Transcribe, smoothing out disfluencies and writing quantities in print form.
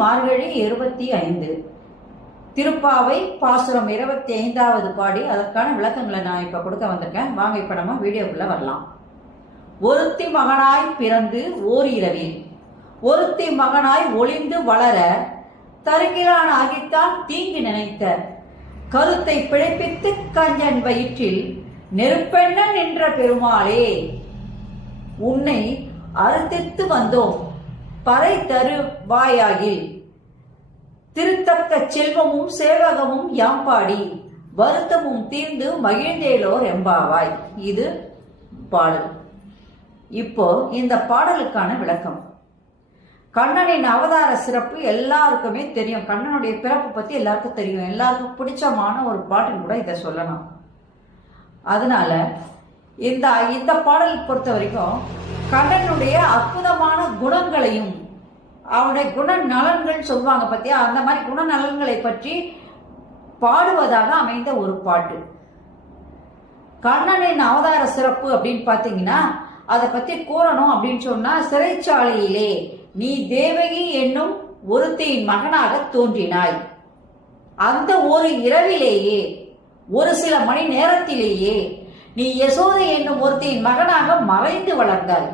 மார்கழி 25 திருப்பாவை பாசுரம் 25வது பாடி அதற்கான விளக்கங்களை நான் இப்ப கொடுக்க வந்திருக்கேன். வாங்க இப்ப நம்ம வீடியோக்குள்ள வரலாம். ஒருத்தி மகனாய் பிறந்து ஓர் இரவில் ஒருத்தி மகனாய் ஒளிந்து வளர தருகிலான் ஆகித்தான் தீங்கு நினைத்த கருத்தை பிழைப்பித்து கஞ்சன் வயிற்றில் நெருப்பெண்ண நின்ற பெருமாளே, உன்னை அறுத்தித்து வந்தோம் பறை தரு வாயாகில் திருத்தக்க செல்வமும் சேவகமும் யாம்பாடி வருத்தமும் தீர்ந்து மகிழ்ந்தேலோர் எம்பாவாய். இது பாடல். இப்போ இந்த பாடலுக்கான விளக்கம். கண்ணனின் அவதார சிறப்பு எல்லாருக்குமே தெரியும். கண்ணனுடைய பிறப்பு பத்தி எல்லாருக்கும் தெரியும். எல்லாருக்கும் பிடிச்சமான ஒரு பாட்டுன்னு கூட இதை சொல்லலாம். அதனால இந்த பாடல் பொறுத்த வரைக்கும் கண்ணனுடைய அற்புதமான குணங்களையும் அவனுடைய குண நலன்கள் சொல்லுவாங்க பத்தியா, அந்த மாதிரி குணநலன்களை பற்றி பாடுவதாக அமைந்த ஒரு பாட்டு. கண்ணனின் அவதார சிறப்பு அப்படின்னு பாத்தீங்கன்னா அதை பத்தி கூறணும் அப்படின்னு சொன்னா, சிறைச்சாலையிலே நீ தேவகி என்னும் ஒருத்தியின் மகனாக தோன்றினாய். அந்த ஒரு இரவிலேயே ஒரு சில மணி நேரத்திலேயே நீ யசோதை என்னும் ஒருத்தியின் மகனாக மறைந்து வளர்ந்தாய்.